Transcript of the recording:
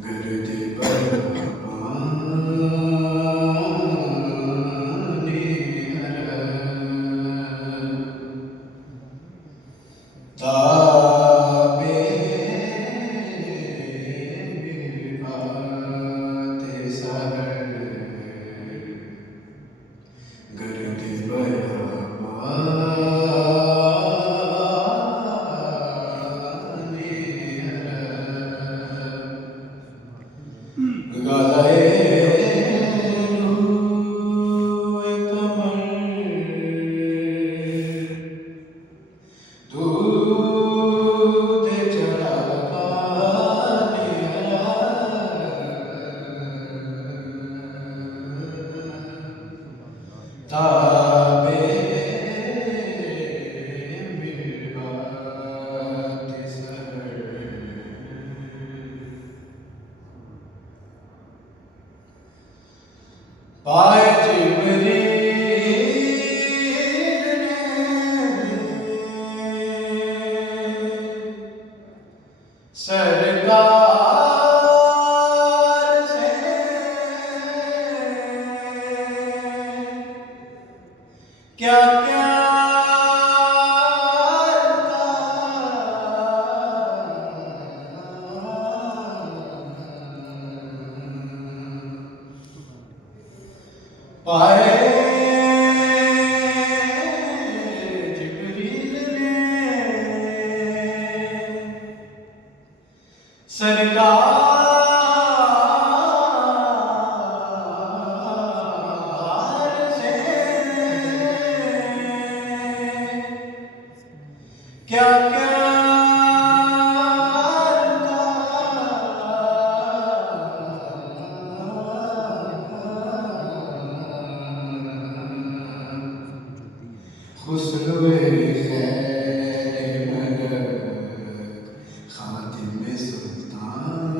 गर्द बयाबाने ताबे मिलबाते सहर गर्द बयाबाने गज़ाए रूए कमर दूध चढ़ा पानी ताबे मिलबाते सहर पाए जिब्रील ने सरकार से क्या क्या पाए जिब्रील ने सरकार से क्या क्या खुस्रोए खैर मलक खातिम सुल्तान